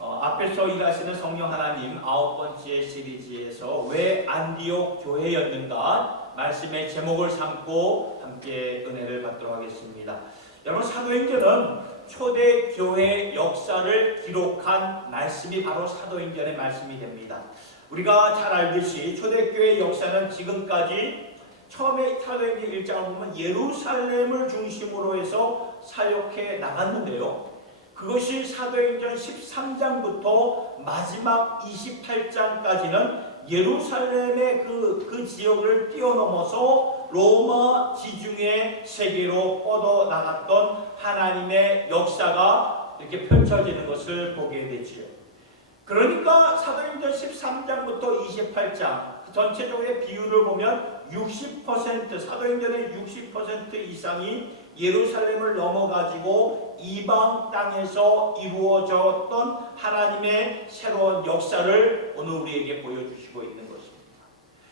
앞에서 일하시는 성령 하나님 9번째 시리즈에서 왜 안디옥 교회였는가 말씀의 제목을 삼고 함께 은혜를 받도록 하겠습니다. 여러분, 사도행전은 초대교회 역사를 기록한 말씀이 바로 사도행전의 말씀이 됩니다. 우리가 잘 알듯이 초대교회 역사는 지금까지 처음에 사도행전 1장을 보면 예루살렘을 중심으로 해서 사역해 나갔는데요. 그것이 사도행전 13장부터 마지막 28장까지는 예루살렘의 그 지역을 뛰어넘어서 로마 지중해 세계로 뻗어나갔던 하나님의 역사가 이렇게 펼쳐지는 것을 보게 되지요. 그러니까 사도행전 13장부터 28장 전체적인 비율을 보면 60% 사도행전의 60% 이상이 예루살렘을 넘어가지고 이방 땅에서 이루어졌던 하나님의 새로운 역사를 오늘 우리에게 보여주시고 있는 것입니다.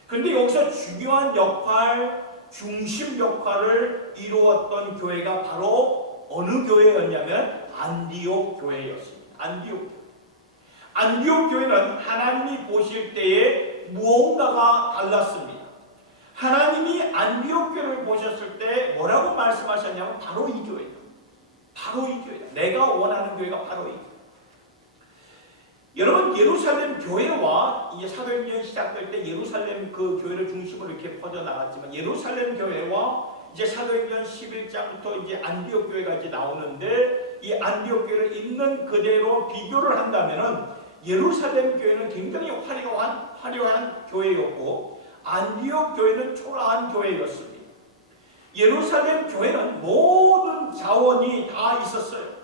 그런데 여기서 중요한 역할, 중심 역할을 이루었던 교회가 바로 어느 교회였냐면 안디옥 교회였습니다. 안디옥 교회는 하나님이 보실 때에 무언가가 달랐습니다. 하나님이 안디옥 교회를 보셨을 때 뭐라고 말씀하셨냐면 바로 이 교회다. 바로 이 교회다. 내가 원하는 교회가 바로 이 교회. 여러분, 예루살렘 교회와 이제 사도행전 시작될 때 예루살렘 그 교회를 중심으로 이렇게 퍼져나갔지만 예루살렘 교회와 이제 사도행전 11장부터 이제 안디옥 교회가 이제 나오는데 이 안디옥 교회를 있는 그대로 비교를 한다면은 예루살렘 교회는 굉장히 화려한 교회였고 안디옥 교회는 초라한 교회였습니다. 예루살렘 교회는 모든 자원이 다 있었어요.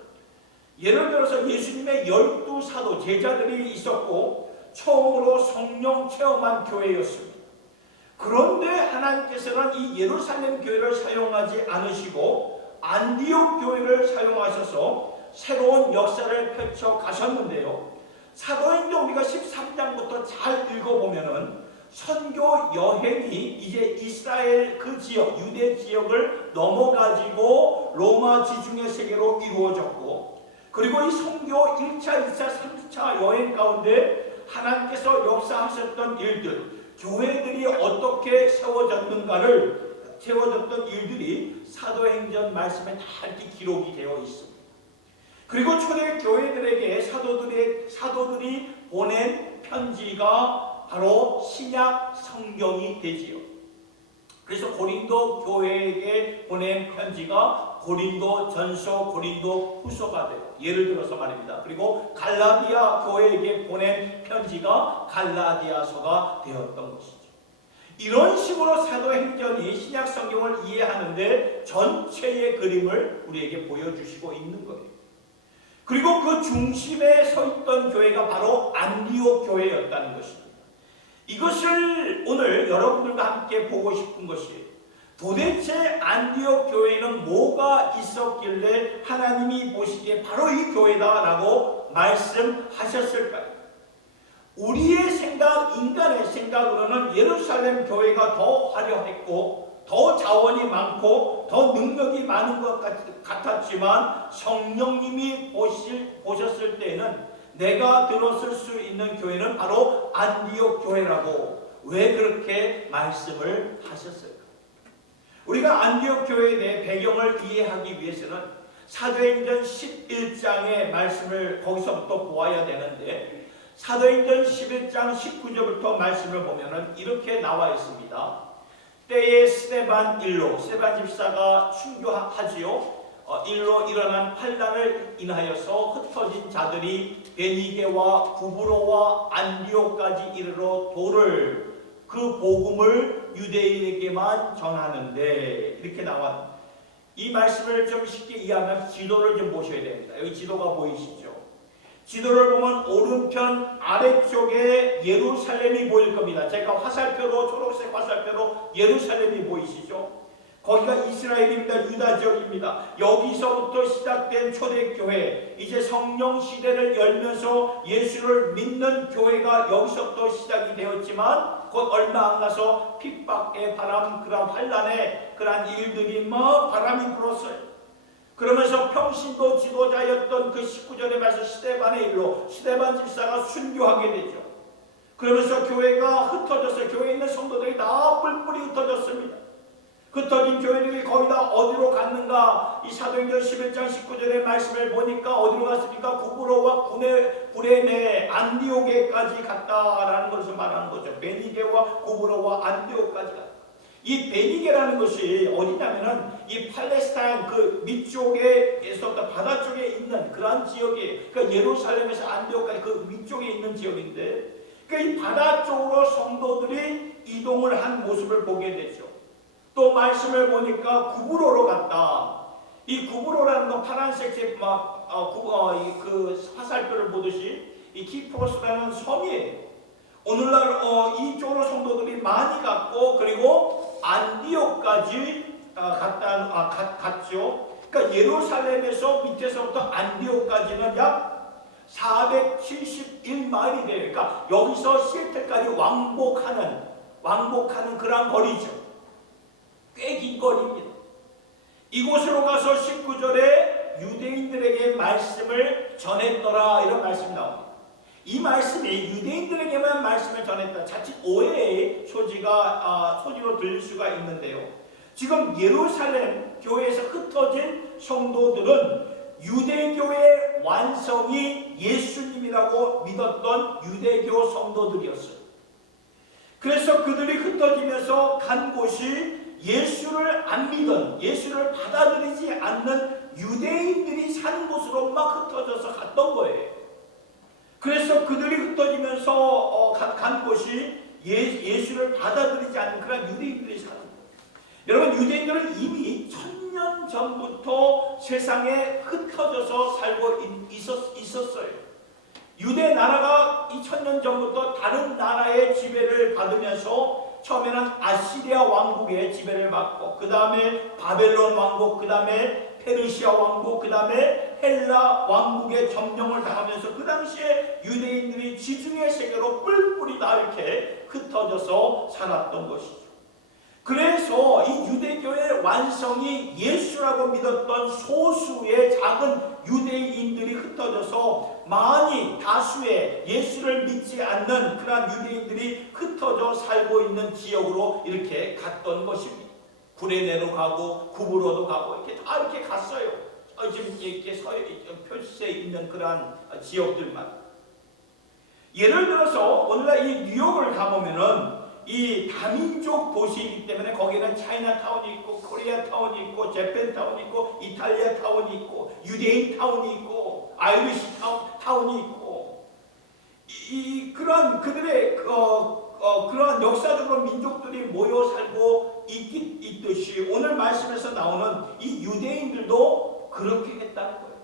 예를 들어서 예수님의 12사도 제자들이 있었고 처음으로 성령 체험한 교회였습니다. 그런데 하나님께서는 이 예루살렘 교회를 사용하지 않으시고 안디옥 교회를 사용하셔서 새로운 역사를 펼쳐 가셨는데요. 사도행전 우리가 13장부터 잘 읽어보면은 선교 여행이 이제 이스라엘 그 지역, 유대 지역을 넘어가지고 로마 지중해 세계로 이루어졌고, 그리고 이 선교 1차, 2차, 3차 여행 가운데 하나님께서 역사하셨던 일들, 교회들이 어떻게 세워졌던 일들이 사도행전 말씀에 다 이렇게 기록이 되어 있습니다. 그리고 초대 교회들에게 사도들이 보낸 편지가 바로 신약 성경이 되지요. 그래서 고린도 교회에게 보낸 편지가 고린도 전서, 고린도 후서가 돼요. 예를 들어서 말입니다. 그리고 갈라디아 교회에게 보낸 편지가 갈라디아서가 되었던 것이죠. 이런 식으로 사도행전이 신약 성경을 이해하는데 전체의 그림을 우리에게 보여주시고 있는 거예요. 그리고 그 중심에 서 있던 교회가 바로 안디옥 교회였다는 것입니다. 이것을 오늘 여러분들과 함께 보고 싶은 것이 도대체 안디옥 교회는 뭐가 있었길래 하나님이 보시기에 바로 이 교회다라고 말씀하셨을까요? 우리의 생각, 인간의 생각으로는 예루살렘 교회가 더 화려했고 더 자원이 많고 더 능력이 많은 것 같았지만 성령님이 보셨을 때에는 내가 들었을 수 있는 교회는 바로 안디옥 교회라고 왜 그렇게 말씀을 하셨을까? 우리가 안디옥 교회에 대해 배경을 이해하기 위해서는 사도행전 11장의 말씀을 거기서부터 보아야 되는데 사도행전 11장 19절부터 말씀을 보면은 이렇게 나와 있습니다. 때에 스데반 집사가 순교하지요. 일로 일어난 환난을 인하여서 흩어진 자들이 베니게와 구브로와 안디옥까지 이르러 도를 그 복음을 유대인에게만 전하는데 이렇게 나와. 이 말씀을 좀 쉽게 이해하면 지도를 좀 보셔야 됩니다. 여기 지도가 보이시죠? 지도를 보면 오른편 아래쪽에 예루살렘이 보일 겁니다. 제가 화살표로 초록색 화살표로 예루살렘이 보이시죠? 거기가 이스라엘입니다. 유다 지역입니다. 여기서부터 시작된 초대교회, 이제 성령 시대를 열면서 예수를 믿는 교회가 여기서부터 시작이 되었지만 곧 얼마 안 가서 핍박의 바람, 그런 환난의 그러한 일들이 바람이 불었어요. 그러면서 평신도 지도자였던 그 19절의 말씀 스데반의 일로 스데반 집사가 순교하게 되죠. 그러면서 교회가 흩어져서 교회에 있는 성도들이 다 뿔뿔이 흩어졌습니다. 흩어진 교회들이 거의 다 어디로 갔는가? 이 사도행전 11장 19절의 말씀을 보니까 어디로 갔습니까? 구브로와 구레네, 안디옥에까지 갔다라는 것을 말하는 거죠. 베니게와 구브로와 안디옥까지 갔다. 이 베니게라는 것이 어디냐면은 이 팔레스타인 그 밑쪽에서부터 바다 쪽에 있는 그러한 지역이, 그러니까 예루살렘에서 안디옥까지 그 밑쪽에 있는 지역인데, 그러니까 이 바다 쪽으로 성도들이 이동을 한 모습을 보게 되죠. 또 말씀을 보니까 구브로로 갔다. 이 구브로라는 건 파란색 그 화살표를 보듯이 이 키프로스라는 섬이에요. 오늘날 이쪽으로 성도들이 많이 갔고, 그리고 안디옥까지 갔죠. 그러니까 예루살렘에서 밑에서부터 안디옥까지는 약 471마일이 돼요. 그러니까 여기서 시애틀까지 왕복하는 그런 거리죠. 꽤 긴 거리입니다. 이곳으로 가서 19절에 유대인들에게 말씀을 전했더라, 이런 말씀이 나옵니다. 이 말씀이 유대인들에게만 말씀을 전했다, 자칫 오해의 소지로 들릴 수가 있는데요. 지금 예루살렘 교회에서 흩어진 성도들은 유대교의 완성이 예수님이라고 믿었던 유대교 성도들이었어요. 그래서 그들이 흩어지면서 간 곳이 예수를 안 믿은, 예수를 받아들이지 않는 유대인들이 사는 곳으로만 흩어져서 갔던 거예요. 그래서 그들이 흩어지면서 간 곳이 예수를 받아들이지 않는 그런 유대인들이 사는 거예요. 여러분, 유대인들은 이미 1000년 전부터 세상에 흩어져서 살고 있었어요. 유대 나라가 2000년 전부터 다른 나라의 지배를 받으면서 처음에는 아시리아 왕국의 지배를 받고, 그 다음에 바벨론 왕국, 그 다음에 페르시아 왕국, 그 다음에 헬라 왕국의 점령을 당하면서 그 당시에 유대인들이 지중해 세계로 뿔뿔이 다 이렇게 흩어져서 살았던 것이죠. 그래서 이 유대교의 완성이 예수라고 믿었던 소수의 작은 유대인들이 흩어져서 많이 다수의 예수를 믿지 않는 그런 유대인들이 흩어져 살고 있는 지역으로 이렇게 갔던 것입니다. 구레네로 가고 구브로도 가고 이렇게 다 이렇게 갔어요. 지금 이렇게 표시에 있는 그러한 지역들만. 예를 들어서 오늘날 이 뉴욕을 가보면은 이 다민족 도시이기 때문에 거기는 차이나타운이 있고, 코리아타운이 있고, 재팬타운이 있고, 이탈리아타운이 있고, 유대인타운이 있고, 아이리시 타운이 있고, 그런 그들의 그러한 역사적으로 민족들이 모여 살고 있듯이 오늘 말씀에서 나오는 이 유대인들도 그렇게 했다는 거예요.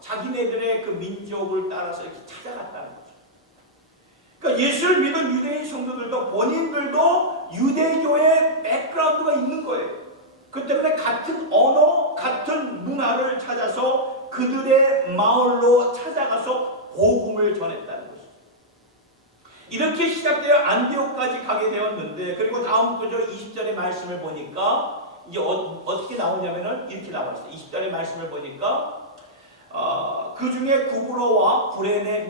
자기네들의 그 민족을 따라서 이렇게 찾아갔다는 거예요. 그러니까 예수를 믿은 유대인 성도들도 본인들도 유대교의 백그라운드가 있는 거예요. 그 때문에 같은 언어, 같은 문화를 찾아서 그들의 마을로 찾아가서 복음을 전했다는 것이죠. 이렇게 시작되어 안디옥까지 가게 되었는데, 그리고 다음 구절 20절의 말씀을 보니까 이제 어떻게 나오냐면은 이렇게 나왔어요. 20절의 말씀을 보니까 그 중에 구브로와 구레네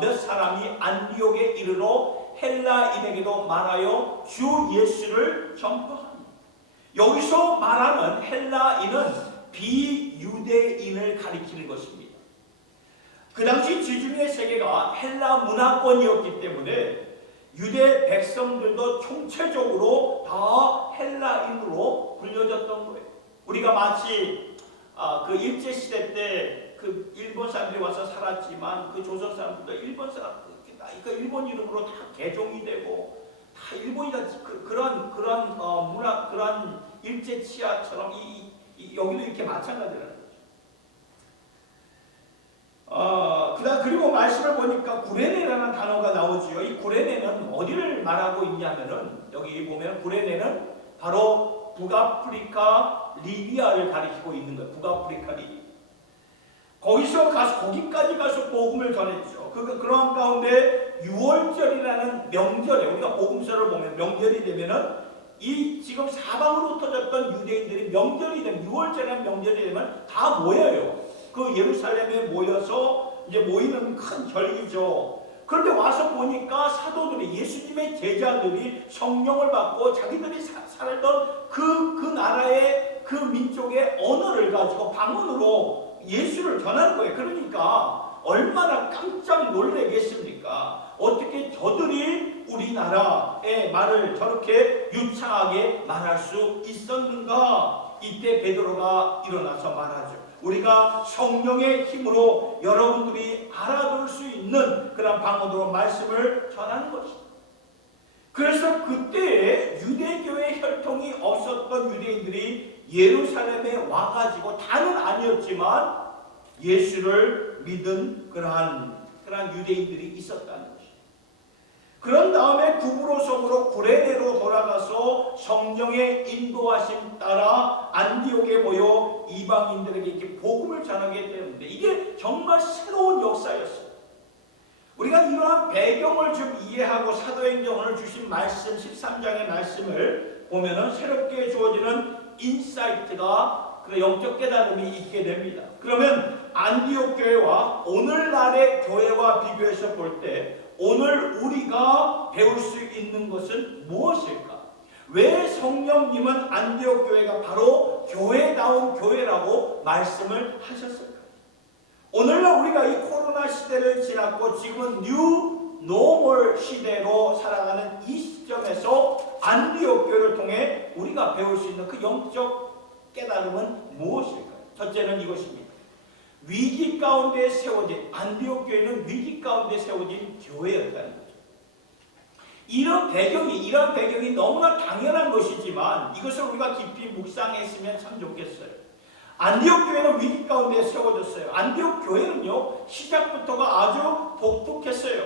몇 사람이 안디옥에 이르러 헬라인에게도 말하여 주 예수를 전파하니. 여기서 말하는 헬라인은 비유대인을 가리키는 것입니다. 그 당시 지중해 세계가 헬라 문화권이었기 때문에 유대 백성들도 총체적으로 다 헬라인으로 불려졌던 거예요. 우리가 마치 그 일제시대 때 그 일본 사람들이 와서 살았지만 그 조선 사람들도 일본 사람, 그러니까 일본 이름으로 다 개종이 되고 다 일본이다, 그런 문화, 그런 일제 치하처럼 여기도 이렇게 마찬가지라는 거죠. 그리고 말씀을 보니까 구레네라는 단어가 나오지요. 이 구레네는 어디를 말하고 있냐면은, 여기 보면 구레네는 바로 북아프리카 리비아를 가리키고 있는 거예요. 북아프리카 리비아. 거기까지 가서 복음을 전했죠. 그런 가운데 6월절이라는 명절에, 우리가 복음서를 보면 명절이 되면은 이 지금 사방으로 터졌던 유대인들이 명절이 되면 6월절이나 명절이 되면 다 모여요. 그 예루살렘에 모여서 이제 모이는 큰 절기죠. 그런데 와서 보니까 사도들이, 예수님의 제자들이 성령을 받고 자기들이 살던 그 나라의 그 민족의 언어를 가지고 방언으로 예수를 전하는 거예요. 그러니까 얼마나 깜짝 놀라겠습니까? 어떻게 저들이 우리나라의 말을 저렇게 유창하게 말할 수 있었는가? 이때 베드로가 일어나서 말하죠. 우리가 성령의 힘으로 여러분들이 알아들 수 있는 그런 방언으로 말씀을 전하는 것입니다. 그래서 그때에 유대교의 혈통이 없었던 유대인들이 예루살렘에 와가지고 다는 아니었지만 예수를 믿은 그러한 유대인들이 있었다는 것입니다. 그런 다음에 구브로성으로 구레네로 돌아가서 성령의 인도하심 따라 안디옥에 모여 이방인들에게 이렇게 복음을 전하게 되는데 이게 정말 새로운 역사였어요. 우리가 이러한 배경을 좀 이해하고 사도행전 오늘 주신 말씀 13장의 말씀을 보면은 새롭게 주어지는 인사이트가 그 영적 깨달음이 있게 됩니다. 그러면 안디옥 교회와 오늘날의 교회와 비교해서 볼 때 오늘 우리가 배울 수 있는 것은 무엇일까? 왜 성령님은 안디옥 교회가 바로 교회다운 교회라고 말씀을 하셨을까? 오늘날 우리가 이 코로나 시대를 지났고 지금은 뉴 노멀 시대로 살아가는 이 시점에서 안디옥 교회를 통해 우리가 배울 수 있는 그 영적 깨달음은 무엇일까요? 첫째는 이것입니다. 위기 가운데 세워진, 안디옥 교회는 위기 가운데 세워진 교회였다는 거죠. 이런 배경이 너무나 당연한 것이지만 이것을 우리가 깊이 묵상했으면 참 좋겠어요. 안디옥 교회는 위기 가운데 세워졌어요. 안디옥 교회는요, 시작부터가 아주 독특했어요.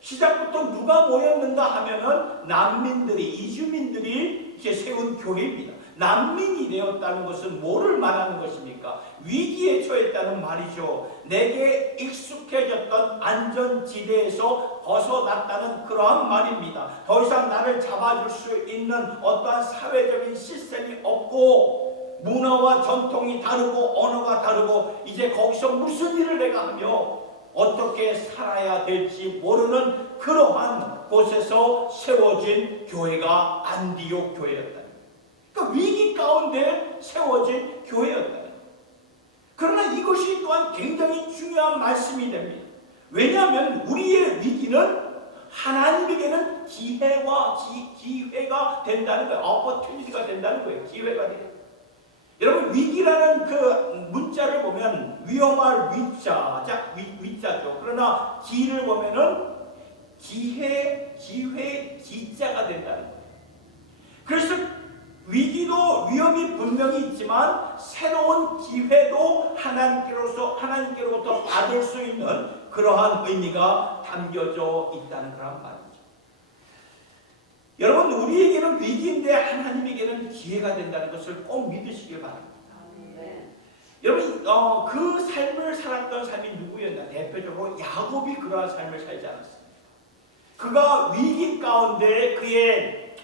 시작부터 누가 모였는가 하면은 난민들이, 이주민들이 이렇게 세운 교회입니다. 난민이 되었다는 것은 뭐를 말하는 것입니까? 위기에 처했다는 말이죠. 내게 익숙해졌던 안전지대에서 벗어났다는 그러한 말입니다. 더 이상 나를 잡아줄 수 있는 어떠한 사회적인 시스템이 없고 문화와 전통이 다르고 언어가 다르고 이제 거기서 무슨 일을 내가 하며 어떻게 살아야 될지 모르는 그러한 곳에서 세워진 교회가 안디옥 교회였다. 그러니까 위기 가운데 세워진 교회였다. 그러나 이것이 또한 굉장히 중요한 말씀이 됩니다. 왜냐하면 우리의 위기는 하나님에게는 기회가 된다는 거예요. opportunity가 된다는 거예요. 기회가 돼요. 여러분 위기라는 그 문자를 보면 위험할 위자죠. 그러나 기를 보면은 기회, 기자가 된다는 거예요. 그래서 위기도 위험이 분명히 있지만 새로운 기회도 하나님께로부터 받을 수 있는 그러한 의미가 담겨져 있다는 그런 말이죠. 여러분 우리에게는 위기인데 하나님에게는 기회가 된다는 것을 꼭 믿으시길 바랍니다. 여러분 그 삶을 살았던 삶이 누구였나? 대표적으로 야곱이 그러한 삶을 살지 않았습니다. 그가 위기 가운데 그의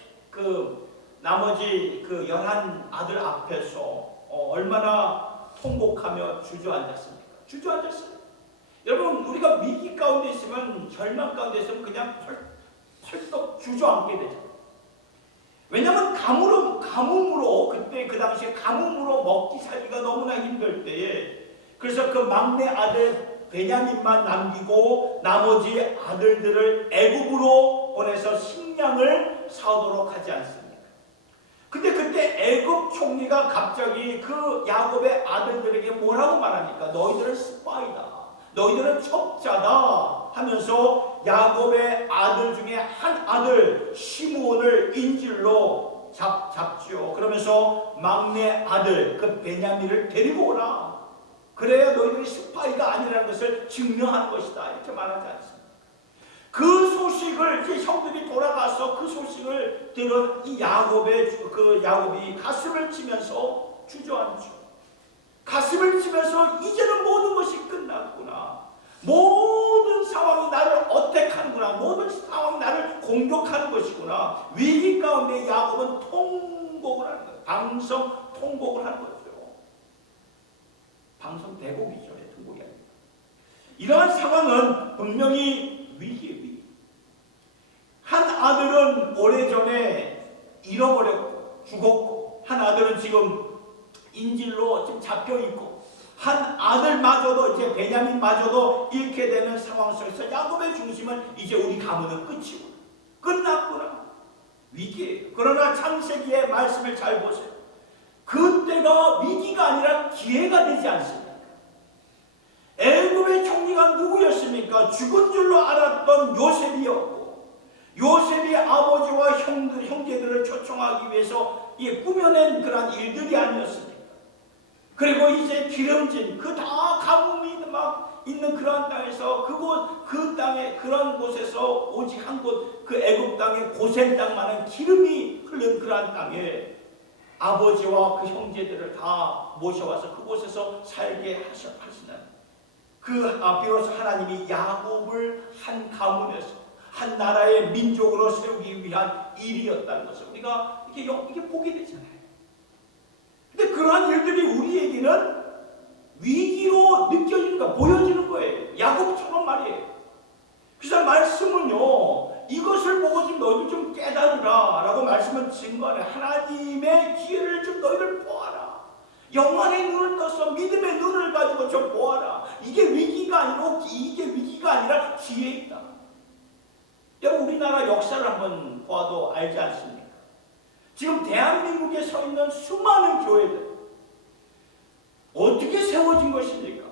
나머지 11아들 앞에서 얼마나 통곡하며 주저앉았습니까? 주저앉았어요. 여러분 우리가 위기 가운데 있으면 절망 가운데 있으면 그냥 펄떡 주저앉게 되죠. 왜냐하면 가뭄으로 그때 그 당시에 가뭄으로 먹기 살기가 너무나 힘들 때에 그래서 그 막내 아들 베냐민만 남기고 나머지 아들들을 애굽으로 보내서 식량을 사오도록 하지 않습니까? 근데 그때 애굽 총리가 갑자기 그 야곱의 아들들에게 뭐라고 말합니까? 너희들은 스파이다. 너희들은 첩자다 하면서 야곱의 아들 중에 한 아들 시므온을 인질로 잡죠. 그러면서 막내 아들 그 베냐민을 데리고 오라. 그래야 너희들이 스파이가 아니라는 것을 증명하는 것이다. 이렇게 말하지 않습니다. 그 소식을 이제 형들이 돌아가서 그 소식을 들은 이 야곱이 가슴을 치면서 주저앉죠. 가슴을 치면서 이제는 모든 것이 끝났구나. 모든 상황이 나를 어택하는구나. 모든 상황이 나를 공격 공격하는 것이구나. 위기 가운데 야곱은 통곡을 하는 거예요. 방성 통곡을 하는 거죠. 방성 대곡이죠. 통곡이 아닙니다. 이러한 상황은 분명히 위기예요. 위기. 한 아들은 오래전에 잃어버렸고 죽었고, 한 아들은 지금 인질로 지금 잡혀 있고, 한 아들마저도 이제 베냐민마저도 잃게 되는 상황 속에서 야곱의 중심은 이제 우리 가문은 끝이고 끝났구나. 위기예요. 그러나 창세기의 말씀을 잘 보세요. 그때가 위기가 아니라 기회가 되지 않습니까? 애굽의 총리가 누구였습니까? 죽은 줄로 알았던 요셉이었고, 요셉이 아버지와 형제들을 초청하기 위해서 꾸며낸 그러한 일들이 아니었습니까? 그리고 이제 기름진 그 다 가뭄이 막 있는 그러한 땅에서 그 땅에 그런 곳에서 오직 한 곳, 그 애굽 땅에 고센 땅만은 기름이 흐른 그러한 땅에 아버지와 그 형제들을 다 모셔와서 그곳에서 살게 하시는 비로소 하나님이 야곱을 한 가문에서 한 나라의 민족으로 세우기 위한 일이었다는 것을 우리가 이게 보게 되잖아요. 근데 그러한 일들이 우리에게는 위기로 느껴지니까 보여지는 거예요. 야곱처럼 말이에요. 그래서 말씀은요, 이것을 보고 좀 너희들 좀 깨달으라 라고 말씀은 증거하네. 하나님의 기회를 좀 너희들 보아라. 영광의 눈을 떠서 믿음의 눈을 가지고 좀 보아라. 이게 위기가 아니라 기회에 있다. 여러분, 우리나라 역사를 한번 보아도 알지 않습니까? 지금 대한민국에 서 있는 수많은 교회들 어떻게 세워진 것입니까?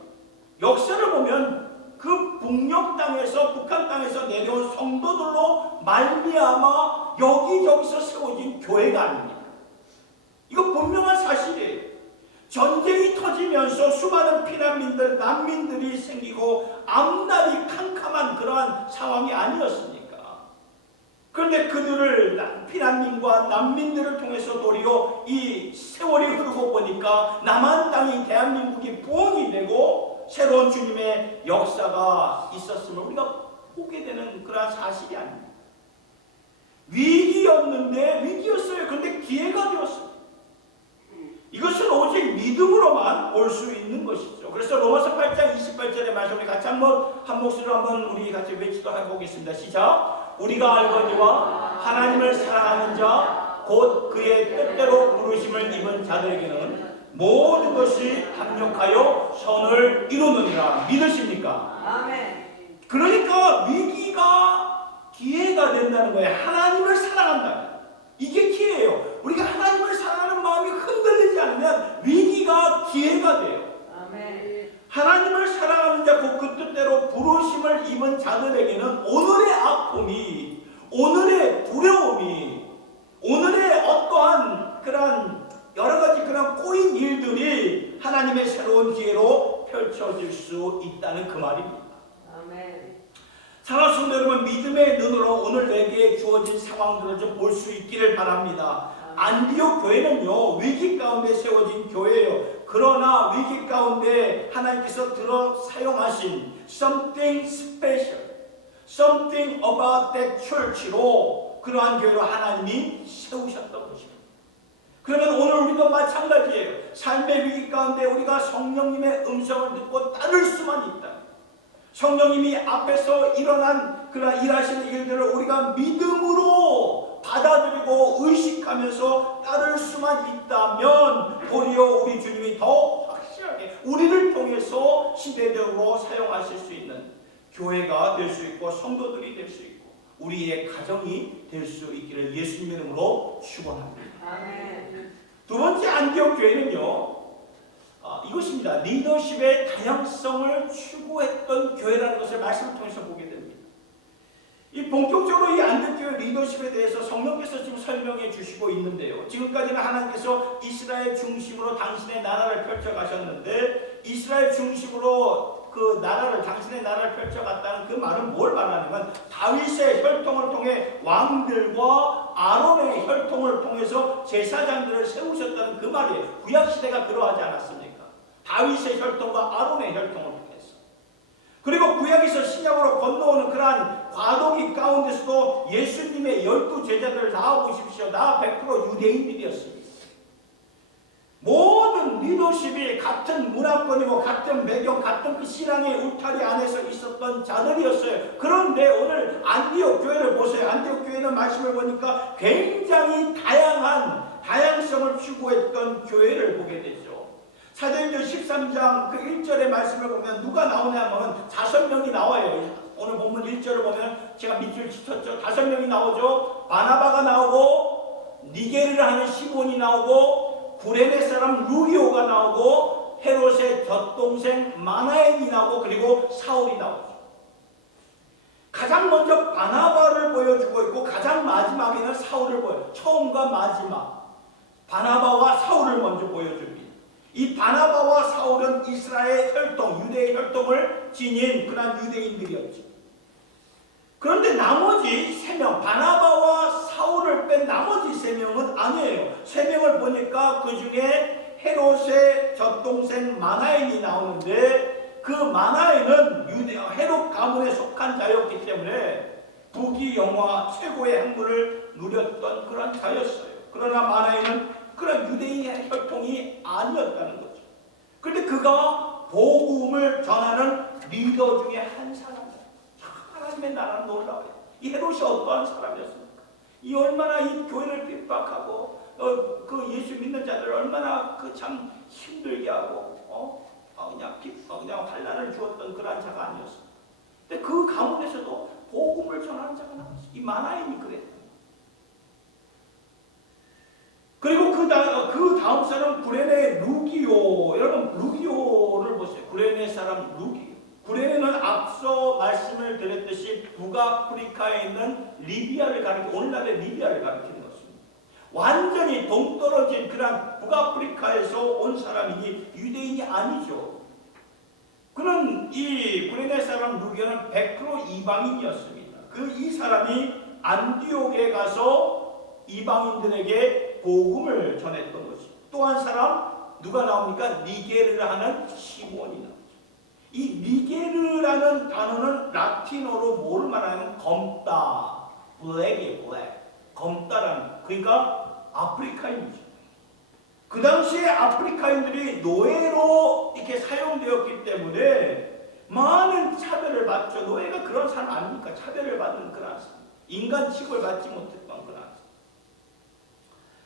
역사를 보면 그 북녘 땅에서, 북한 땅에서 내려온 성도들로 말미암아 여기저기서 세워진 교회가 아닙니다. 이거 분명한 사실이에요. 전쟁이 터지면서 수많은 피난민들, 난민들이 생기고 앞날이 캄캄한 그러한 상황이 아니었습니까? 그런데 그들을, 피난민과 난민들을 통해서 도리어 이 세월이 흐르고 보니까 남한 땅이, 대한민국이 부흥이 되고 새로운 주님의 역사가 있었음을 우리가 보게 되는 그런 사실이 아닙니다. 위기였어요. 그런데 기회가 되었습니다. 이것은 오직 믿음으로만 올 수 있는 것이죠. 그래서 로마서 8장 28절의 말씀을 같이 한 목소리로 한번 우리 같이 외치도록 해보겠습니다. 시작. 우리가 알거니와 하나님을 사랑하는 자 곧 그의 뜻대로 부르심을 입은 자들에게는 모든 것이 합력하여 선을 이루느니라. 믿으십니까? 아멘. 그러니까 위기가 기회가 된다는 거예요. 하나님을 사랑한다. 이게 기회예요. 우리가 하나님을 사랑하는 마음이 흔들리지 않으면 위기가 기회가 돼요. 아멘. 하나님을 사랑하는 자 곧 그 뜻대로 부르심을 입은 자들에게는 오늘의 아픔이, 오늘의 두려움이, 오늘의 어떠한 그런 여러 가지 그런 꼬인 일들이 하나님의 새로운 기회로 펼쳐질 수 있다는 그 말입니다. 아멘. 사랑하는 성도 여러분, 믿음의 눈으로 오늘 내게 주어진 상황들을 좀 볼 수 있기를 바랍니다. 안디옥 교회는요, 위기 가운데 세워진 교회예요. 그러나 위기 가운데 하나님께서 들어 사용하신 something special, something about that church로 그러한 교회로 하나님이 세우셨던 것입니다. 그러면 오늘 우리도 마찬가지예요. 삶의 위기 가운데 우리가 성령님의 음성을 듣고 따를 수만 있다. 성령님이 앞에서 일어난 그런 일하시는 일들을 우리가 믿음으로 받아들이고 의식하면서 따를 수만 있다면 도리어 우리 주님이 더 확실하게 우리를 통해서 시대적으로 사용하실 수 있는 교회가 될 수 있고 성도들이 될 수 있고 우리의 가정이 될 수 있기를 예수님의 이름으로 축원합니다. 아멘. 두 번째 안디옥 교회는요, 이것입니다. 리더십의 다양성을 추구했던 교회라는 것을 말씀을 통해서 보게 됩니다. 이 본격적으로 이 안디옥 교회 리더십에 대해서 성령께서 지금 설명해 주시고 있는데요. 지금까지는 하나님께서 이스라엘 중심으로 당신의 나라를 펼쳐가셨는데, 이스라엘 중심으로 당신의 나라를 펼쳐갔다는 그 말은 뭘 말하냐면 다윗의 혈통을 통해 왕들과 아론의 혈통을 통해서 제사장들을 세우셨다는 그 말이에요. 구약시대가 그러하지 않았습니까? 다윗의 혈통과 아론의 혈통을 통해서. 그리고 구약에서 신약으로 건너오는 그러한 사도기 가운데서도 예수님의 12 제자들을 다 보십시오. 다 100% 유대인들이었습니다. 모든 리더십이 같은 문화권이고 같은 배경, 같은 그 신앙의 울타리 안에서 있었던 자들이었어요. 그런데 오늘 안디옥 교회를 보세요. 안디옥 교회는 말씀을 보니까 굉장히 다양성을 추구했던 교회를 보게 되죠. 사도행전 13장 그 1절의 말씀을 보면 누가 나오냐면 5명이 나와요. 오늘 본문 1절을 보면 제가 밑줄 치셨죠. 5명이 나오죠. 바나바가 나오고 니게르를 하는 시몬이 나오고 구레네 사람 루기오가 나오고 헤롯의 젖동생 마나엔이 나오고 그리고 사울이 나오죠. 가장 먼저 바나바를 보여주고 있고 가장 마지막에는 사울을 보여요. 처음과 마지막 바나바와 사울을 먼저 보여줍니다. 이 바나바와 사울은 이스라엘 혈통, 유대의 혈통을 지닌 그런 유대인들이었죠. 그런데 나머지 3명, 바나바와 사울을 뺀 나머지 3명은 아니에요. 3명을 보니까 그 중에 헤롯의 젖동생 마나엔이 나오는데 그 마나엔은 헤롯 가문에 속한 자였기 때문에 부귀영화 최고의 행보를 누렸던 그런 자였어요. 그러나 마나엔은 그런 유대인의 혈통이 아니었다는 거죠. 그런데 그가 복음을 전하는 리더 중에 한 사람이에요. 하나님의 나라는 놀라워요. 이 헤롯이 어떠한 사람이었습니까? 이 얼마나 이 교회를 핍박하고 그 예수 믿는 자들을 얼마나 그 참 힘들게 하고 그냥 환난을 주었던 그런 자가 아니었어요. 근데 그 가운데서도 복음을 전하는 자가 나왔어요. 이 마나엔이 그랬어요. 그리고 그 다음 사람 구레네 루기오. 여러분 루기오를 보세요. 구레네 사람 루기오. 구레네는 앞서 말씀을 드렸듯이 북아프리카에 있는 리비아를 가리키는 오늘날의 리비아를 가리키는 것입니다. 완전히 동떨어진 그런 북아프리카에서 온 사람이니 유대인이 아니죠. 그는 이 구레네 사람 루기오는 100% 이방인이었습니다. 이 사람이 안디옥에 가서 이방인들에게 복음을 전했던 것입니다. 또 한 사람 누가 나옵니까? 니게르를 하는 시몬이 나옵니다. 이 니게르라는 단어는 라틴어로 뭐를 말하냐면 검다, 블랙이에요, 블랙. 검다라는, 그러니까 아프리카인이죠. 그 당시에 아프리카인들이 노예로 이렇게 사용되었기 때문에 많은 차별을 받죠. 노예가 그런 사람 아닙니까? 차별을 받는 그런 사람. 인간 취급을 받지 못했던 그런 사람.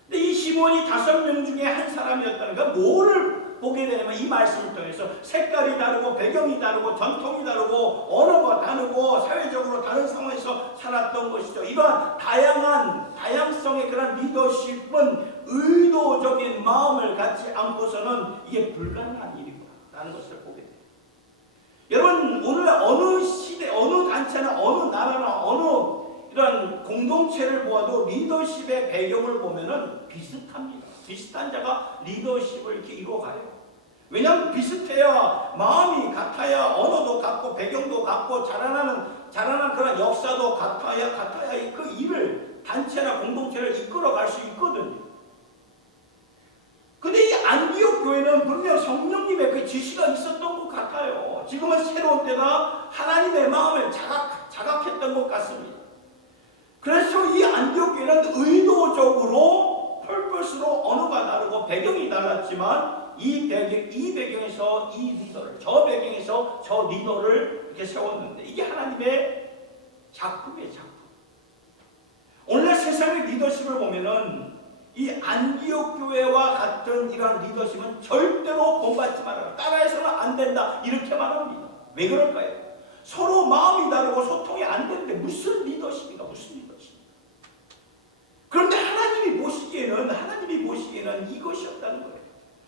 근데 이 시몬이 5명 중에 한 사람이었다는 건 뭐를 보게 되냐면 이 말씀을 통해서 색깔이 다르고 배경이 다르고 전통이 다르고 언어가 다르고 사회적으로 다른 상황에서 살았던 것이죠. 이러한 다양성의 그런 리더십은 의도적인 마음을 갖지 않고서는 이게 불가능한 일이구나라는 것을 보게 돼요. 여러분 오늘 어느 시대, 어느 단체나 어느 나라나 어느 이런 공동체를 보아도 리더십의 배경을 보면은 비슷합니다. 비슷한 자가 리더십을 이렇게 이루어가요. 왜냐하면 비슷해야 마음이 같아야 언어도 같고 배경도 같고 자라나는 그런 역사도 같아야 그 일을 단체나 공동체를 이끌어갈 수 있거든요. 근데 이 안디옥 교회는 분명 성령님의 그 지시가 있었던 것 같아요. 지금은 새로운 때가 하나님의 마음을 자각했던 것 같습니다. 그래서 이 안디옥 교회는 의도적으로 펄퍼스로 언어가 다르고 배경이 달랐지만 이 배경에서 이 리더를, 저 배경에서 저 리더를 이렇게 세웠는데 이게 하나님의 작품이에요, 작품. 오늘 세상의 리더십을 보면은 이 안디옥 교회와 같은 이러한 리더십은 절대로 본받지 말아라. 따라해서는 안 된다. 이렇게 말합니다. 왜 그럴까요? 서로 마음이 다르고 소통이 안 되는데 무슨 리더십인가? 무슨 리더십? 그런데 하나님이 보시기에는 이것이 없다는 거예요.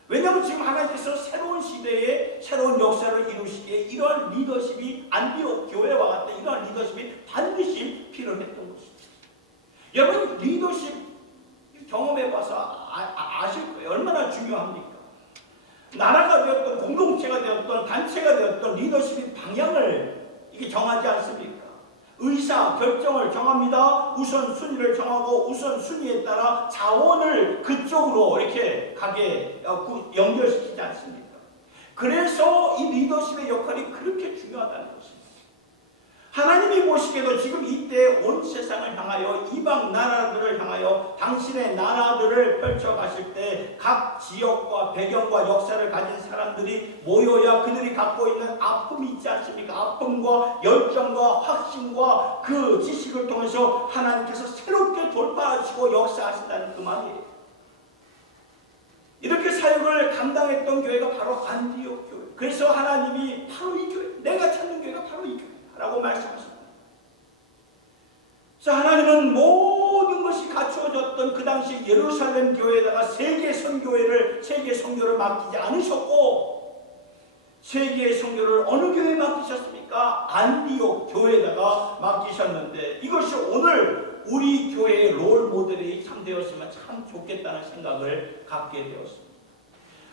왜냐하면 지금 하나님께서 새로운 시대에 새로운 역사를 이루시기에 이러한 리더십이 안디옥 교회와 같은 이러한 리더십이 반드시 필요했던 것입니다. 여러분 리더십 경험해봐서 아실 거예요. 얼마나 중요합니까? 나라가 되었던 공동체가 되었던 단체가 되었던 리더십이 방향을 이게 정하지 않습니까? 의사 결정을 정합니다. 우선순위를 정하고 우선순위에 따라 자원을 그쪽으로 이렇게 가게 연결시키지 않습니까? 그래서 이 리더십의 역할이 그렇게 중요하다는 것입니다. 하나님이 보시기에도 지금 이때 온 세상을 향하여 이방 나라들을 향하여 당신의 나라들을 펼쳐가실 때 각 지역과 배경과 역사를 가진 사람들이 모여야 그들이 갖고 있는 아픔이 있지 않습니까? 아픔과 열정과 확신과 그 지식을 통해서 하나님께서 새롭게 돌파하시고 역사하신다는 그 말이에요. 이렇게 사역을 감당했던 교회가 바로 안디옥 교회. 그래서 하나님이 바로 이 교회, 내가 찾는 교회가 바로 이 교회라고 말씀하십니다. 그래서 하나님은 모든 것이 갖추어졌던 그 당시 예루살렘 교회에다가 세계 선교를 맡기지 않으셨고, 세계의 선교를 어느 교회에 맡기셨습니까? 안디옥 교회에다가 맡기셨는데, 이것이 오늘 우리 교회의 롤 모델이 참 되었으면 참 좋겠다는 생각을 갖게 되었습니다.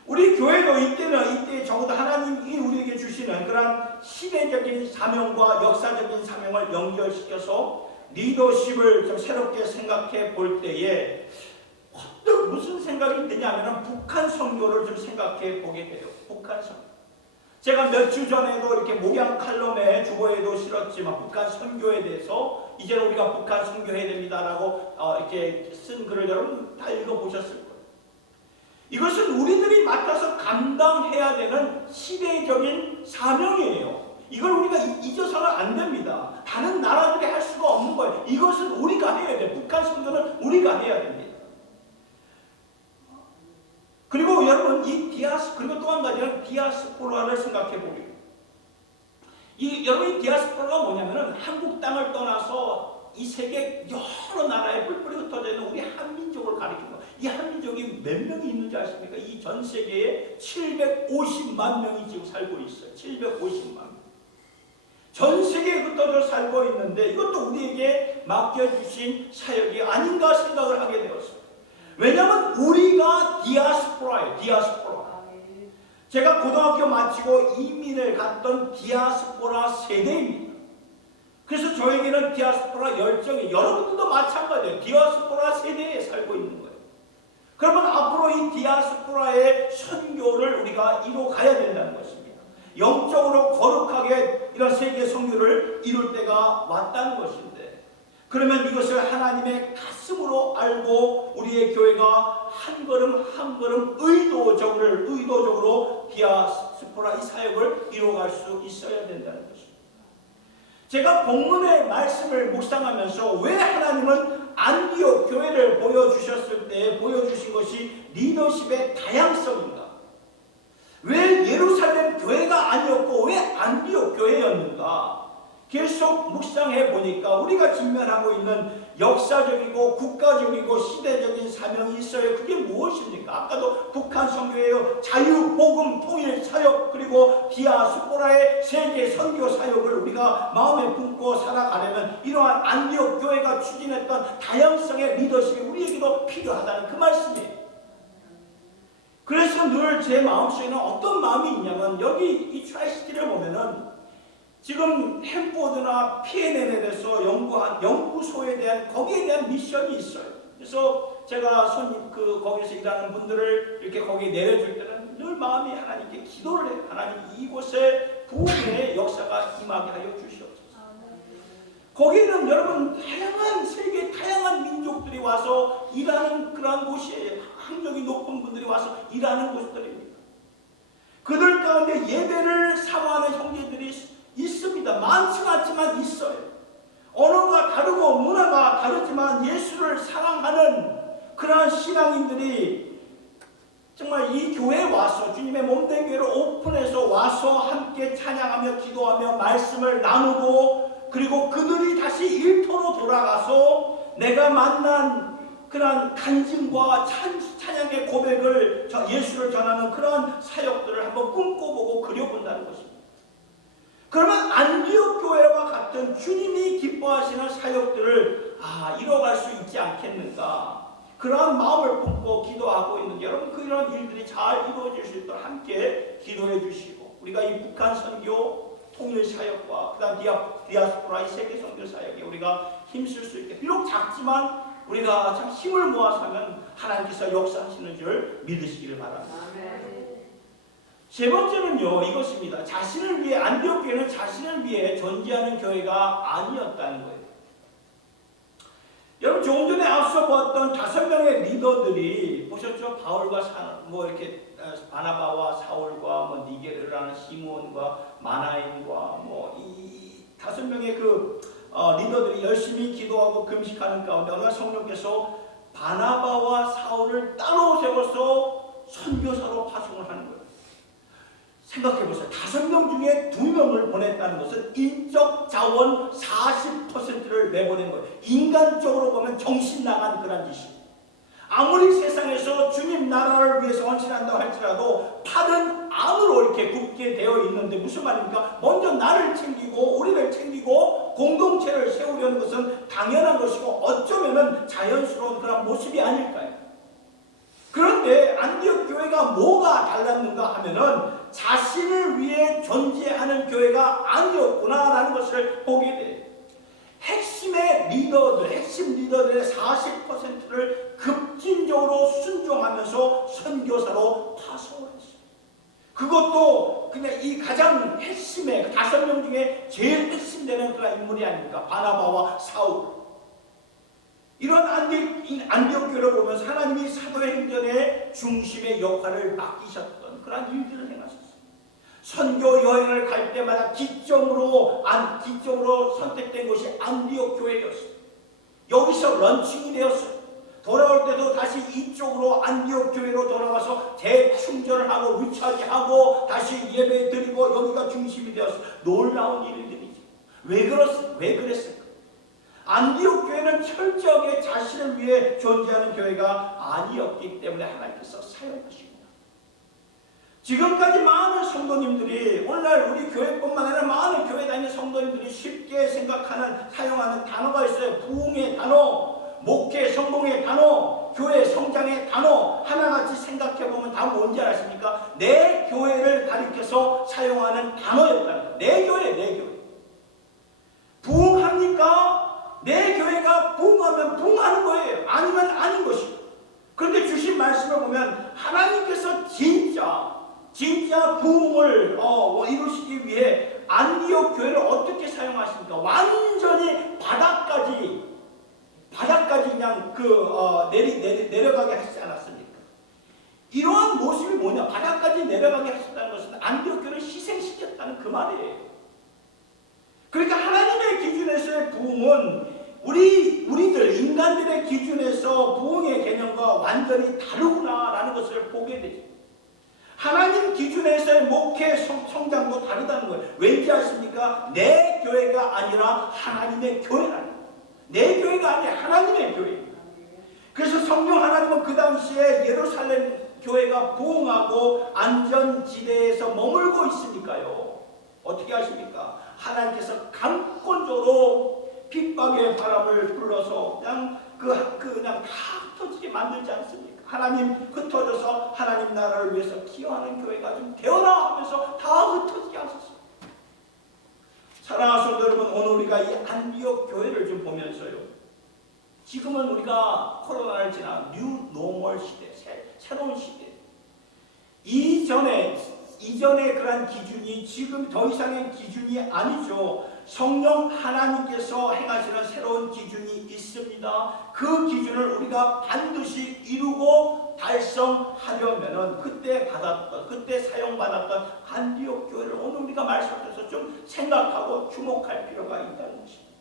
우리 교회도 이때 적어도 하나님이 우리에게 주시는 그런 시대적인 사명과 역사적인 사명을 연결시켜서 리더십을 좀 새롭게 생각해 볼 때에 어떤 무슨 생각이 드냐면 북한 선교를 좀 생각해 보게 돼요. 북한 선교. 제가 몇 주 전에도 이렇게 목양 칼럼에 주보에도 실었지만 북한 선교에 대해서 이제는 우리가 북한 선교해야 됩니다라고 이렇게 쓴 글을 여러분 다 읽어보셨을 거예요. 이것은 우리들이 맡아서 감당해야 되는 시대적인 사명이에요. 이걸 우리가 잊어서는 안 됩니다. 다른 나라들이 할 수가 없는 거예요. 이것은 우리가 해야 돼요. 북한 선교는 우리가 해야 됩니다. 그리고 여러분 그리고 또 한 가지는 디아스포라를 생각해 보세요. 여러분 디아스포라가 뭐냐면은 한국 땅을 떠나서 이 세계 여러 나라에 뿔뿔이 흩어져 있는 우리 한민족을 가리키는 거예요. 이 한민족이 몇 명이 있는지 아십니까? 이 전 세계에 750만 명이 지금 살고 있어요. 750만 명. 전 세계에 흩어져 살고 있는데 이것도 우리에게 맡겨주신 사역이 아닌가 생각을 하게 되었어요. 왜냐하면 우리가 디아스포라예요. 디아스포라. 제가 고등학교 마치고 이민을 갔던 디아스포라 세대입니다. 그래서 저에게는 디아스포라 열정이, 여러분들도 마찬가지예요. 디아스포라 세대에 살고 있는 거예요. 그러면 앞으로 이 디아스포라의 선교를 우리가 이뤄가야 된다는 것입니다. 영적으로 거룩하게 이런 세계 선교를 이룰 때가 왔다는 것인데, 그러면 이것을 하나님의 가슴으로 알고 우리의 교회가 한 걸음 한 걸음 의도적으로 디아스포라 이 사역을 이뤄갈 수 있어야 된다는 것입니다. 제가 본문의 말씀을 묵상하면서 왜 하나님은 안디옥 교회를 보여주셨을 때 보여주신 것이 리더십의 다양성인가? 왜 예루살렘 교회가 아니었고 왜 안디옥 교회였는가? 계속 묵상해 보니까 우리가 직면하고 있는 역사적이고 국가적이고 시대적인 사명이 있어요. 그게 무엇입니까? 아까도 북한 선교예요. 자유, 복음, 통일 사역, 그리고 디아스포라의 세계 선교 사역을 우리가 마음에 품고 살아가려면 이러한 안디옥 교회가 추진했던 다양성의 리더십이 우리에게도 필요하다는 그 말씀이에요. 그래서 늘 제 마음속에는 어떤 마음이 있냐면, 여기 이 트라이시티를 보면은 지금 햄포드나 PNN에 대해서 연구한 연구소에 대한 거기에 대한 미션이 있어요. 그래서 제가 거기서 일하는 분들을 이렇게 거기에 내려줄 때는 늘 마음이 하나님께 기도를 해요. 하나님 이곳에 부흥의 역사가 임하게 하여 주시옵소서. 거기는 여러분 세계 다양한 민족들이 와서 일하는 그런 곳이에요. 학력이 높은 분들이 와서 일하는 곳들입니다. 그들 가운데 예배를 사모하는 형제들이 있습니다. 많지는 않지만 있어요. 언어가 다르고 문화가 다르지만 예수를 사랑하는 그러한 신앙인들이 정말 이 교회에 와서 주님의 몸된 교회를 오픈해서 와서 함께 찬양하며 기도하며 말씀을 나누고, 그리고 그들이 다시 일터로 돌아가서 내가 만난 그러한 간증과 찬양의 고백을 예수를 전하는 그러한 사역들을 한번 꿈꿔보고 그려본다는 것입니다. 그러면 안디옥 교회와 같은 주님이 기뻐하시는 사역들을 이뤄갈 수 있지 않겠는가? 그러한 마음을 품고 기도하고 있는데, 여러분 그런 일들이 잘 이루어질 수 있도록 함께 기도해 주시고, 우리가 이 북한 선교 통일 사역과 그다음 디아스포라의 세계 선교 사역에 우리가 힘쓸 수 있게, 비록 작지만 우리가 참 힘을 모아서 하면 하나님께서 역사하시는 줄 믿으시기를 바랍니다. 아멘. 세 번째는요, 이것입니다. 자신을 위해, 안디옥 교회는 자신을 위해 존재하는 교회가 아니었다는 거예요. 여러분, 조금 전에 앞서 보았던 5명의 리더들이 보셨죠? 바울과 뭐 이렇게 바나바와 사울과 뭐 니게르라는 시몬과 마나인과 뭐 이 5명의 그 리더들이 열심히 기도하고 금식하는 가운데 어느 날 성령께서 바나바와 사울을 따로 세워서 선교사로 파송을 하는 거예요. 생각해보세요. 5명 중에 2명을 보냈다는 것은 인적 자원 40%를 내보낸 거예요. 인간적으로 보면 정신 나간 그런 짓이에요. 아무리 세상에서 주님 나라를 위해서 헌신한다고 할지라도 팔은 암으로 이렇게 굳게 되어 있는데 무슨 말입니까? 먼저 나를 챙기고 우리를 챙기고 공동체를 세우려는 것은 당연한 것이고 어쩌면 자연스러운 그런 모습이 아닐까요? 그런데 안디옥 교회가 뭐가 달랐는가 하면은 자신을 위해 존재하는 교회가 아니었구나라는 것을 보게 돼요. 핵심 리더들의 40%를 급진적으로 순종하면서 선교사로 파송을 했어요. 그것도 그냥 이 가장 핵심의 5명 중에 제일 핵심되는 그런 인물이 아닙니까? 바나바와 사울. 이런 안디옥 교회를 보면서 하나님이 사도행전의 중심의 역할을 맡기셨던 그런 일들을 행하셨어요. 선교 여행을 갈 때마다 기점으로 선택된 곳이 안디옥 교회였어요. 여기서 런칭이 되었어요. 돌아올 때도 다시 이쪽으로 안디옥 교회로 돌아와서 재충전을 하고 리차지하고 다시 예배 드리고 여기가 중심이 되었어요. 놀라운 일들이죠. 왜 그랬을까? 안디옥 교회는 철저하게 자신을 위해 존재하는 교회가 아니었기 때문에 하나님께서 사용하십니다. 지금까지 많은 성도님들이 오늘날 우리 교회뿐만 아니라 많은 교회 다니는 성도님들이 쉽게 사용하는 단어가 있어요. 부흥의 단어, 목회 성공의 단어, 교회 성장의 단어 하나같이 생각해보면 다 뭔지 아십니까? 내 교회를 가리켜서 사용하는 단어였다는 거예요. 내 교회. 부흥합니까? 내 교회가 부흥하면 부흥하는 거예요. 아니면 아닌 것이고. 그런데 주신 말씀을 보면 하나님께서 진짜 부흥을 이루시기 위해 안디옥 교회를 어떻게 사용하십니까? 완전히 바닥까지 그냥 내려가게 하시지 않았습니까? 이러한 모습이 뭐냐? 바닥까지 내려가게 하셨다는 것은 안디옥 교회를 희생시켰다는 그 말이에요. 그러니까 하나님의 기준에서의 부흥은 우리들 인간들의 기준에서 부흥의 개념과 완전히 다르구나라는 것을 보게 되죠. 하나님 기준에서의 목회 성장도 다르다는 거예요. 왠지 아십니까? 내 교회가 아니라 하나님의 교회라는 거예요. 내 교회가 아니라 하나님의 교회입니다. 그래서 성령 하나님은 그 당시에 예루살렘 교회가 부흥하고 안전지대에서 머물고 있으니까요. 어떻게 하십니까? 하나님께서 강권적으로 핍박의 바람을 불러서 그냥 다 흩어지게 만들지 않습니까? 하나님 흩어져서 하나님 나라를 위해서 기여하는 교회가 좀 되어라 하면서 다 흩어지게 하셨어요. 사랑하는 성도 여러분, 오늘 우리가 이 안디옥 교회를 좀 보면서요. 지금은 우리가 코로나를 지나 뉴 노멀 시대, 새로운 시대. 이전의 그런 기준이 지금 더 이상의 기준이 아니죠. 성령 하나님께서 행하시는 새로운 기준이 있습니다. 그 기준을 우리가 반드시 이루고 달성하려면은 그때 사용받았던 안디옥 교회를 오늘 우리가 말씀드려서 좀 생각하고 주목할 필요가 있다는 것입니다.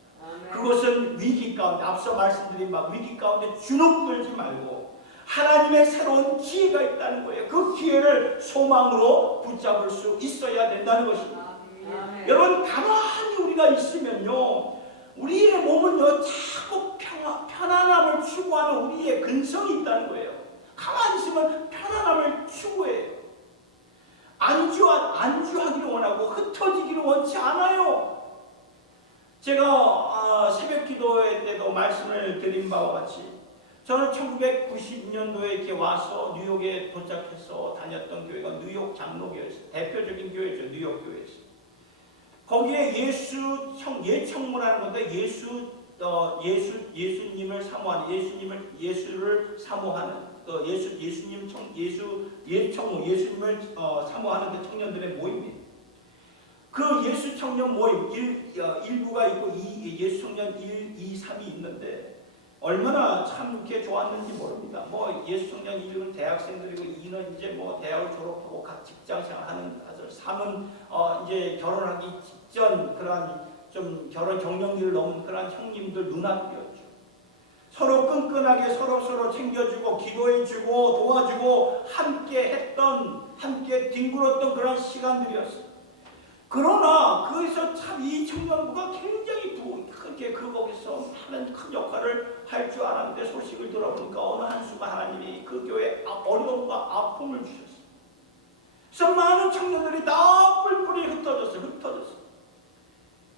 그것은 위기 가운데 앞서 말씀드린 위기 가운데 주눅들지 말고 하나님의 새로운 기회가 있다는 거예요. 그 기회를 소망으로 붙잡을 수 있어야 된다는 것입니다. 여러분, 가만히 우리가 있으면요, 우리의 몸은요 자꾸 편안함을 추구하는 우리의 근성이 있다는 거예요. 가만히 있으면 편안함을 추구해요. 안주하기를 원하고 흩어지기를 원치 않아요. 제가 새벽 기도회 때도 말씀을 드린 바와 같이 저는 1990년도에 이렇게 와서 뉴욕에 도착해서 다녔던 교회가 뉴욕 장로교회였어요. 대표적인 교회죠. 뉴욕 교회였어요. 거기에 예청문하는 건데 예수님을 사모하는, 예수를 사모하는 예수님을 사모하는 청년들의 모임이에요. 그 예수 청년 모임 일부가 있고 예수 청년 1, 2, 3이 있는데 얼마나 참 이렇게 좋았는지 모릅니다. 뭐 예수 청년 1은 대학생들이고 2는 이제 뭐 대학을 졸업하고 각 직장 생활하는 3은 이제 결혼하기 직전 그러한 좀 결혼 경력기를 넘은 그러한 형님들 누나들이었죠. 서로 끈끈하게 서로 챙겨주고 기도해주고 도와주고 함께 뒹굴었던 그런 시간들이었어요. 그러나 거기서 참 이 청년부가 굉장히 크게 거기서 하는 큰 역할을 할 줄 알았는데 소식을 들어보니까 어느 한순간 하나님이 그 교회에 어려움과 아픔을 주셨어요. 그래서 많은 청년들이 다 뿔뿔이 흩어졌어요.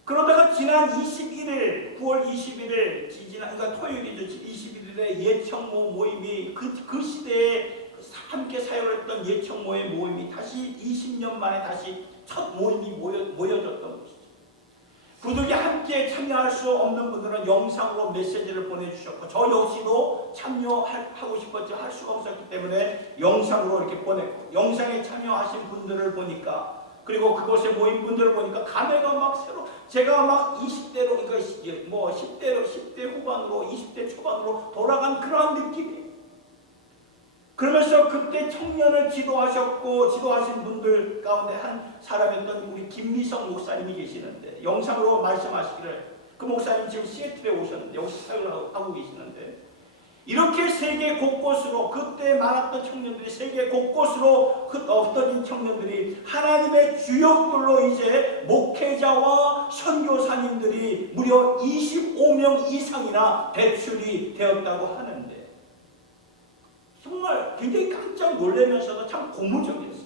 그러다가 지난 21일 9월 21일 그러니까 토요일이죠. 21일에 예청모 모임이 그 시대에 함께 사역했던 예청모의 모임이 다시 20년 만에 다시 첫 모임이 모여졌던 것이죠. 그들이 함께 참여할 수 없는 분들은 영상으로 메시지를 보내주셨고 저 역시도 참여하고 싶었지 할 수가 없었기 때문에 영상으로 이렇게 보냈고 영상에 참여하신 분들을 보니까 그리고 그곳에 모인 분들을 보니까 감회가 막 새로 제가 막 20대로 그러니까 뭐 10대 후반으로 20대 초반으로 돌아간 그러한 느낌이 그러면서 그때 청년을 지도하신 분들 가운데 한 사람이었던 우리 김미성 목사님이 계시는데 영상으로 말씀하시기를 그 목사님 지금 시애틀에 오셨는데 여기 사역을 하고 계시는데 이렇게 세계 곳곳으로 그때 많았던 청년들이 세계 곳곳으로 흩어진 청년들이 하나님의 주역들로 이제 목회자와 선교사님들이 무려 25명 이상이나 배출이 되었다고 하는데 정말 굉장히 깜짝 놀라면서도 참 고무적이었어요.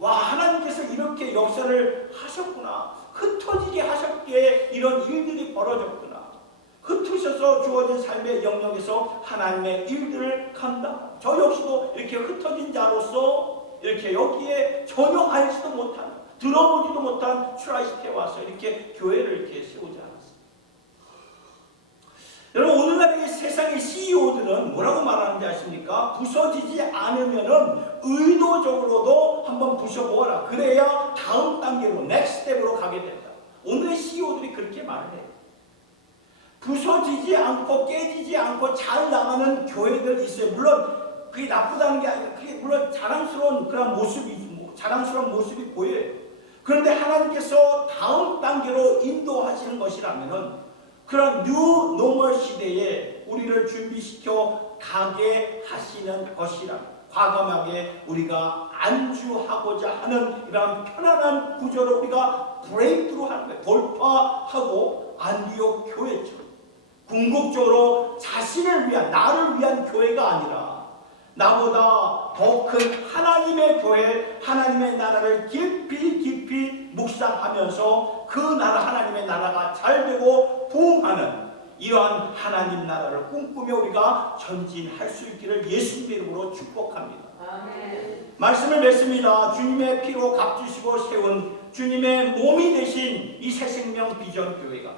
와, 하나님께서 이렇게 역사를 하셨구나. 흩어지게 하셨기에 이런 일들이 벌어졌구나. 흩으셔서 주어진 삶의 영역에서 하나님의 일들을 감당. 저 역시도 이렇게 흩어진 자로서 이렇게 여기에 전혀 알지도 못한, 들어보지도 못한 트라이스트에 와서 이렇게 교회를 이렇게 세우지 않았어요. 여러분 오늘날 세상의 CEO들은 뭐라고 말하는지 아십니까? 부서지지 않으면은 의도적으로도 한번 부셔보아라. 그래야 다음 단계로 넥스트 스텝으로 가게 된다. 오늘의 CEO들이 그렇게 말을 해요. 부서지지 않고 깨지지 않고 잘 나가는 교회들 있어요. 물론 그게 나쁘다는 게 아니라 그게 물론 자랑스러운 그런 모습이 보여요. 그런데 하나님께서 다음 단계로 인도하시는 것이라면은 그런 뉴 노멀 시대에 우리를 준비시켜 가게 하시는 것이라 과감하게 우리가 안주하고자 하는 이런 편안한 구조를 우리가 브레이크로 하는 거예요. 돌파하고 안디옥 교회처럼 궁극적으로 자신을 위한 나를 위한 교회가 아니라 나보다 더 큰 하나님의 교회 하나님의 나라를 깊이 묵상하면서 그 나라 하나님의 나라가 잘되고 부흥하는 이러한 하나님 나라를 꿈꾸며 우리가 전진할 수 있기를 예수님의 이름으로 축복합니다. 아멘. 말씀을 맺습니다. 주님의 피로 값주시고 세운 주님의 몸이 되신 이 새생명 비전 교회가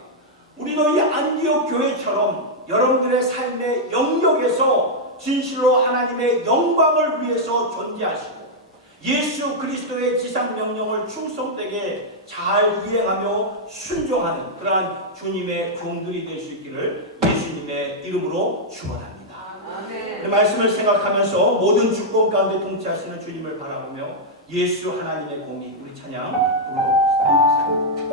우리도 이 안디옥 교회처럼 여러분들의 삶의 영역에서 진실로 하나님의 영광을 위해서 존재하시고 예수 그리스도의 지상 명령을 충성되게 잘 이행하며 순종하는 그러한 주님의 종들이 될 수 있기를 예수님의 이름으로 축원합니다. 아멘. 말씀을 생각하면서 모든 주권 가운데 통치하시는 주님을 바라보며 예수 하나님의 공의 우리 찬양 부르봅시다.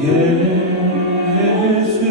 예수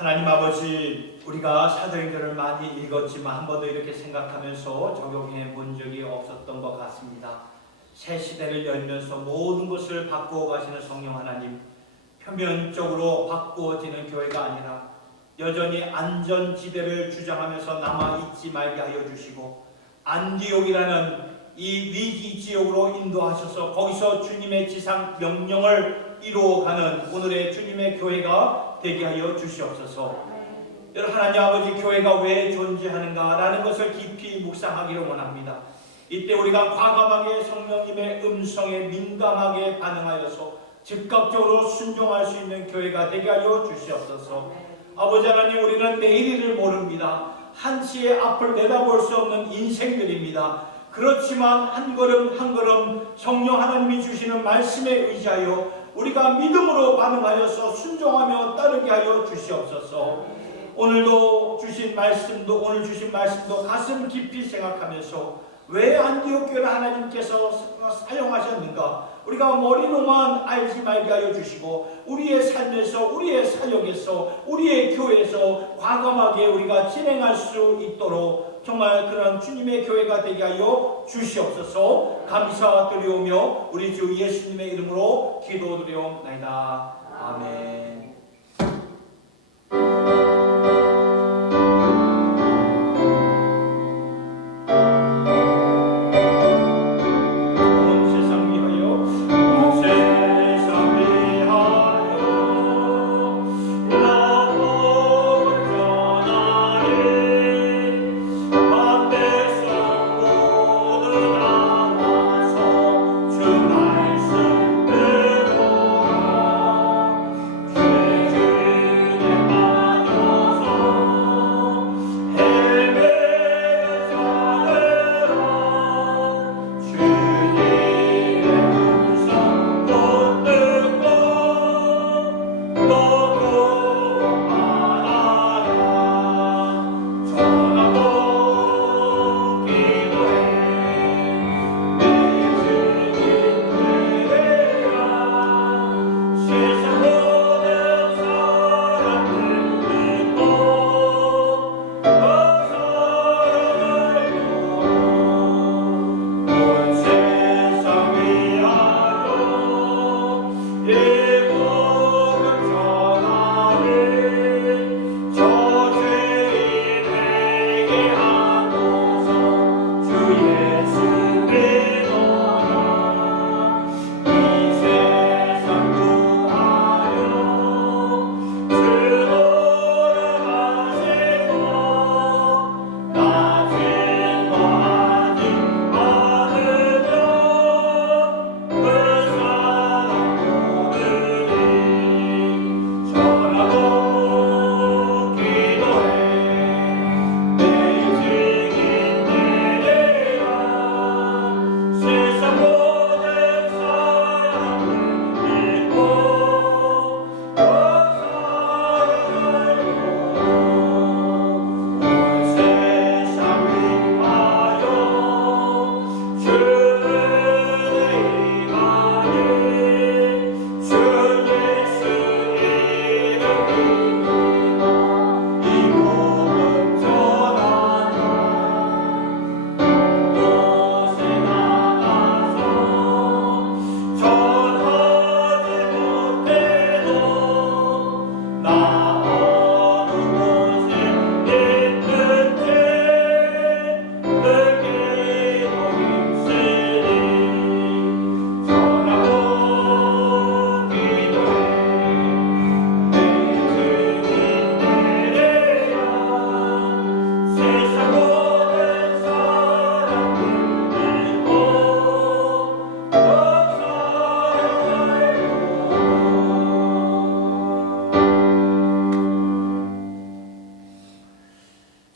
하나님 아버지, 우리가 사도행전을 많이 읽었지만 한 번도 이렇게 생각하면서 적용해 본 적이 없었던 것 같습니다. 새 시대를 열면서 모든 것을 바꾸어 가시는 성령 하나님, 표면적으로 바꾸어지는 교회가 아니라 여전히 안전지대를 주장하면서 남아있지 말게 하여 주시고, 안디옥이라는 이 위기 지역으로 인도하셔서 거기서 주님의 지상 명령을 이루어가는 오늘의 주님의 교회가 되게 하여 주시옵소서. 여러분, 하나님 아버지, 교회가 왜 존재하는가라는 것을 깊이 묵상하기를 원합니다. 이때 우리가 과감하게 성령님의 음성에 민감하게 반응하여서 즉각적으로 순종할 수 있는 교회가 되게 하여 주시옵소서. 아버지 하나님, 우리는 내일을 모릅니다. 한치의 앞을 내다볼 수 없는 인생들입니다. 그렇지만 한 걸음 한 걸음 성령 하나님이 주시는 말씀에 의지하여 우리가 믿음으로 반응하여서 순종하며 따르게 하여 주시옵소서. 오늘 주신 말씀도 가슴 깊이 생각하면서 왜 안디옥 교회를 하나님께서 사용하셨는가? 우리가 머리로만 알지 말게 하여 주시고 우리의 삶에서, 우리의 사역에서, 우리의 교회에서 과감하게 우리가 진행할 수 있도록 정말 그런 주님의 교회가 되게 하여 주시옵소서. 감사드리오며 우리 주 예수님의 이름으로 기도드리옵나이다. 아멘.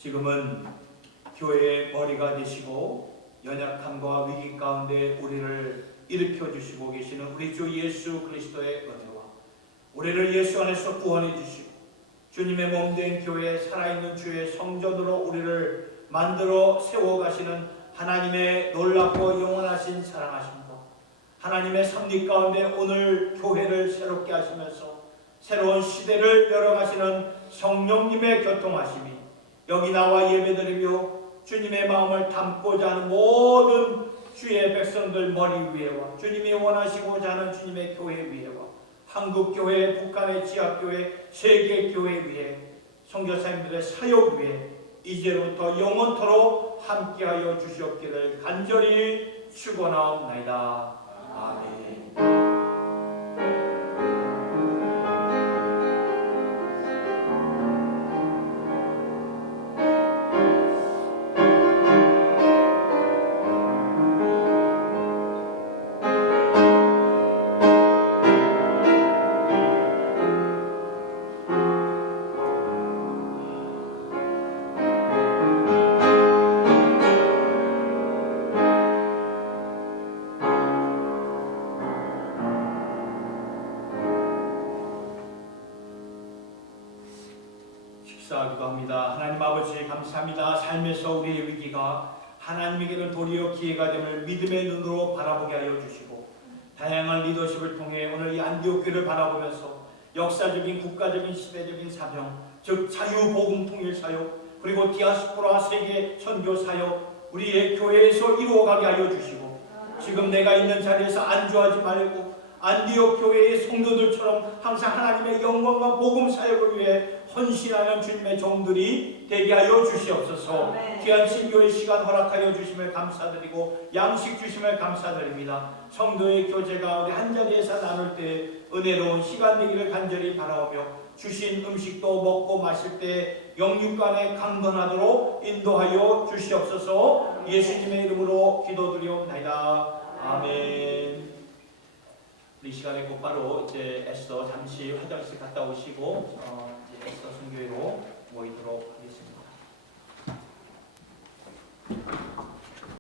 지금은 교회의 머리가 되시고 연약함과 위기 가운데 우리를 일으켜 주시고 계시는 우리 주 예수 그리스도의 은혜와 우리를 예수 안에서 구원해 주시고 주님의 몸된 교회 살아있는 주의 성전으로 우리를 만들어 세워가시는 하나님의 놀랍고 영원하신 사랑하심과 하나님의 섭리 가운데 오늘 교회를 새롭게 하시면서 새로운 시대를 열어가시는 성령님의 교통하심이 여기 나와 예배드리며 주님의 마음을 담고자 하는 모든 주의 백성들 머리 위에와 주님이 원하시고자 하는 주님의 교회 위에와 한국교회, 북한의 지하교회, 세계교회 위에 선교사님들의 사역 위에 이제부터 영원토록 함께하여 주시옵기를 간절히 축원하옵나이다. 아멘. 기도하기도 합니다. 하나님 아버지 감사합니다. 삶에서 우리의 위기가 하나님에게는 도리어 기회가 됨을 믿음의 눈으로 바라보게 하여 주시고 다양한 리더십을 통해 오늘 이 안디옥 교회를 바라보면서 역사적인 국가적인 시대적인 사명 즉 자유복음 통일 사역 그리고 디아스포라 세계 선교 사역 우리의 교회에서 이루어가게 하여 주시고 지금 내가 있는 자리에서 안주하지 말고 안디옥 교회의 성도들처럼 항상 하나님의 영광과 복음 사역을 위해 헌신하는 주님의 종들이 되게 하여 주시옵소서. 귀한 친교의 시간 허락하여 주심을 감사드리고 양식 주심을 감사드립니다. 성도의 교제가 우리 한자리에서 나눌 때 은혜로운 시간 되기를 간절히 바라오며 주신 음식도 먹고 마실 때 영육간에 강건하도록 인도하여 주시옵소서. 예수님의 이름으로 기도드리옵나이다. 아멘. 이 시간에 곧바로 이제 에스더 잠시 화장실 갔다 오시고 이제 에스더 선교회로